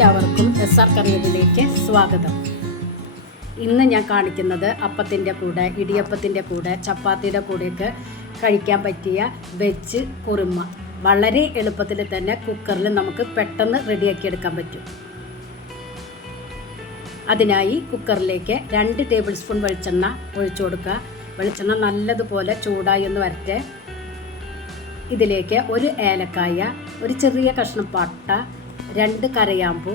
എല്ലാവർക്കും SR കറിവേപ്പിലേക്ക് സ്വാഗതം. ഇന്ന് ഞാൻ കാണിക്കുന്നത് അപ്പത്തിൻ്റെ കൂടെ, ഇടിയപ്പത്തിൻ്റെ കൂടെ, ചപ്പാത്തിയുടെ കൂടെയൊക്കെ കഴിക്കാൻ പറ്റിയ വെജ് കുറുമ. വളരെ എളുപ്പത്തിൽ തന്നെ കുക്കറിൽ നമുക്ക് പെട്ടെന്ന് റെഡിയാക്കി എടുക്കാൻ പറ്റും. അതിനായി കുക്കറിലേക്ക് 2 ടേബിൾ സ്പൂൺ വെളിച്ചെണ്ണ ഒഴിച്ചു കൊടുക്കുക. വെളിച്ചെണ്ണ നല്ലതുപോലെ ചൂടായി ഒന്ന് വരട്ടെ. ഇതിലേക്ക് 1 ഏലക്കായ, ഒരു ചെറിയ കഷ്ണം പട്ട, 2 കരയാമ്പൂ,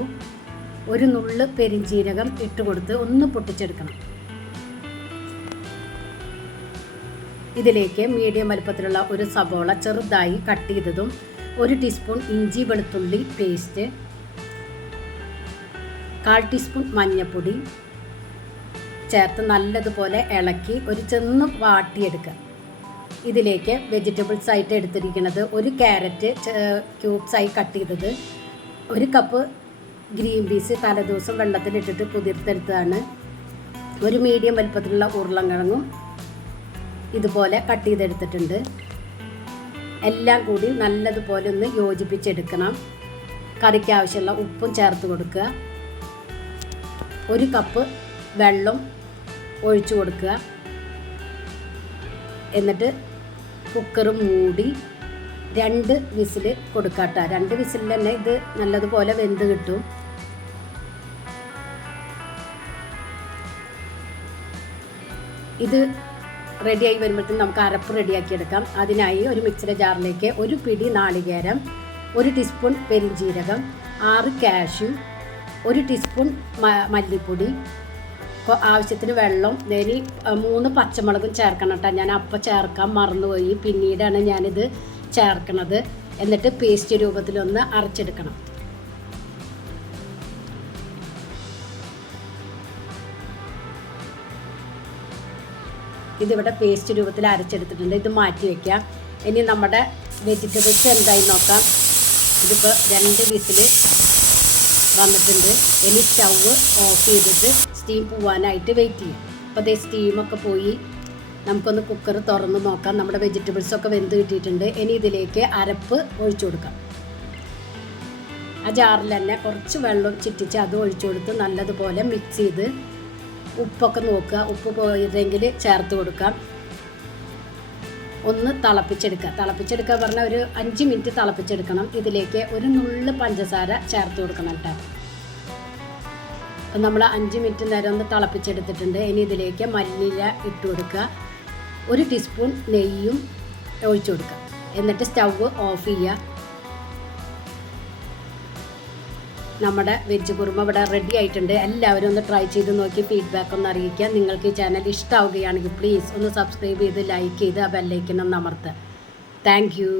1 നുള്ള് പെരിഞ്ചീരകം ഇട്ട് കൊടുത്ത് ഒന്ന് പൊട്ടിച്ചെടുക്കണം. ഇതിലേക്ക് മീഡിയം വലുപ്പത്തിലുള്ള ഒരു സബോള ചെറുതായി കട്ട് ചെയ്തതും, 1 ടീസ്പൂൺ ഇഞ്ചി വെളുത്തുള്ളി പേസ്റ്റ്, 1/4 ടീസ്പൂൺ മഞ്ഞൾപ്പൊടി ചേർത്ത് നല്ലതുപോലെ ഇളക്കി ഒരു ചെന്ന് വാട്ടിയെടുക്കുക. ഇതിലേക്ക് വെജിറ്റബിൾസ് ആയിട്ട് എടുത്തിരിക്കുന്നത് 1 ക്യാരറ്റ് ക്യൂബ്സായി കട്ട് ചെയ്തത്, 1 കപ്പ് ഗ്രീൻ പീസ് തലേദിവസം വെള്ളത്തിലിട്ടിട്ട് കുതിർത്തെടുത്തതാണ്, 1 മീഡിയം വലുപ്പത്തിലുള്ള ഉരുളക്കിഴങ്ങും ഇതുപോലെ കട്ട് ചെയ്തെടുത്തിട്ടുണ്ട്. എല്ലാം കൂടി നല്ലതുപോലെ ഒന്ന് യോജിപ്പിച്ചെടുക്കണം. കറിക്ക് ആവശ്യമുള്ള ഉപ്പും ചേർത്ത് കൊടുക്കുക. 1 കപ്പ് വെള്ളം ഒഴിച്ചു കൊടുക്കുക. എന്നിട്ട് കുക്കർ മൂടി 2 വിസിൽ കൊടുക്കാട്ടോ. 2 വിസിലിൽ തന്നെ ഇത് നല്ലതുപോലെ വെന്ത് കിട്ടും. ഇത് റെഡിയായി വരുമ്പോഴത്തേക്കും നമുക്ക് അരപ്പ് റെഡിയാക്കി എടുക്കാം. അതിനായി ഒരു മിക്സിയുടെ ജാറിലേക്ക് 1 പിടി നാളികേരം, 1 ടീസ്പൂൺ പെരിഞ്ചീരകം, 6 കാഷ്യൂ, 1 ടീസ്പൂൺ മല്ലിപ്പൊടി, ആവശ്യത്തിന് വെള്ളം, ഇനി 3 പച്ചമുളകും ചേർക്കണം കേട്ടോ. ഞാൻ അപ്പം ചേർക്കാൻ മറന്നുപോയി, പിന്നീടാണ് ഞാനിത് ചേർക്കണത്. എന്നിട്ട് പേസ്റ്റ് രൂപത്തിലൊന്ന് അരച്ചെടുക്കണം. ഇതിവിടെ പേസ്റ്റ് രൂപത്തിൽ അരച്ചെടുത്തിട്ടുണ്ട്. ഇത് മാറ്റി വയ്ക്കാം. ഇനി നമ്മുടെ വെജിറ്റബിൾസ് എന്തായി നോക്കാം. ഇതിപ്പോൾ 2 വിസിൽ വന്നിട്ടുണ്ട്. ഇനി സ്റ്റൗവ് ഓഫ് ചെയ്തിട്ട് സ്റ്റീം പോവാനായിട്ട് വെയിറ്റ് ചെയ്യും. അപ്പോൾ അതേ സ്റ്റീമൊക്കെ പോയി. നമുക്കൊന്ന് കുക്കർ തുറന്ന് നോക്കാം. നമ്മുടെ വെജിറ്റബിൾസൊക്കെ വെന്ത് കിട്ടിയിട്ടുണ്ട്. ഇനി ഇതിലേക്ക് അരപ്പ് ഒഴിച്ചു കൊടുക്കാം. ആ ജാറിൽ തന്നെ കുറച്ച് വെള്ളം ചിറ്റിച്ച് അത് ഒഴിച്ചു കൊടുത്ത് നല്ലതുപോലെ മിക്സ് ചെയ്ത് ഉപ്പൊക്കെ നോക്കുക. ഉപ്പ് പോയതെങ്കിൽ ചേർത്ത് കൊടുക്കാം. ഒന്ന് തിളപ്പിച്ചെടുക്കുക പറഞ്ഞാൽ ഒരു 5 മിനിറ്റ് തിളപ്പിച്ചെടുക്കണം. ഇതിലേക്ക് 1 നുള്ള് പഞ്ചസാര ചേർത്ത് കൊടുക്കണം കേട്ടോ. അപ്പം നമ്മൾ 5 മിനിറ്റ് നേരം ഒന്ന് തിളപ്പിച്ചെടുത്തിട്ടുണ്ട്. ഇനി ഇതിലേക്ക് മല്ലിയില ഇട്ട് കൊടുക്കുക. 1 ടീസ്പൂൺ നെയ്യും ഒഴിച്ചു കൊടുക്കുക. എന്നിട്ട് സ്റ്റൗവ് ഓഫ് ചെയ്യുക. നമ്മുടെ വെജ് കുറുമ ഇവിടെ റെഡി ആയിട്ടുണ്ട്. എല്ലാവരും ഒന്ന് ട്രൈ ചെയ്ത് നോക്കി ഫീഡ്ബാക്ക് ഒന്ന് അറിയിക്കുക. നിങ്ങൾക്ക് ഈ ചാനൽ ഇഷ്ടമാവുകയാണെങ്കിൽ പ്ലീസ് ഒന്ന് സബ്സ്ക്രൈബ് ചെയ്ത് ലൈക്ക് ചെയ്ത് ആ ബെല്ലൈക്കൺ ഒന്ന് അമർത്തുക. Thank you.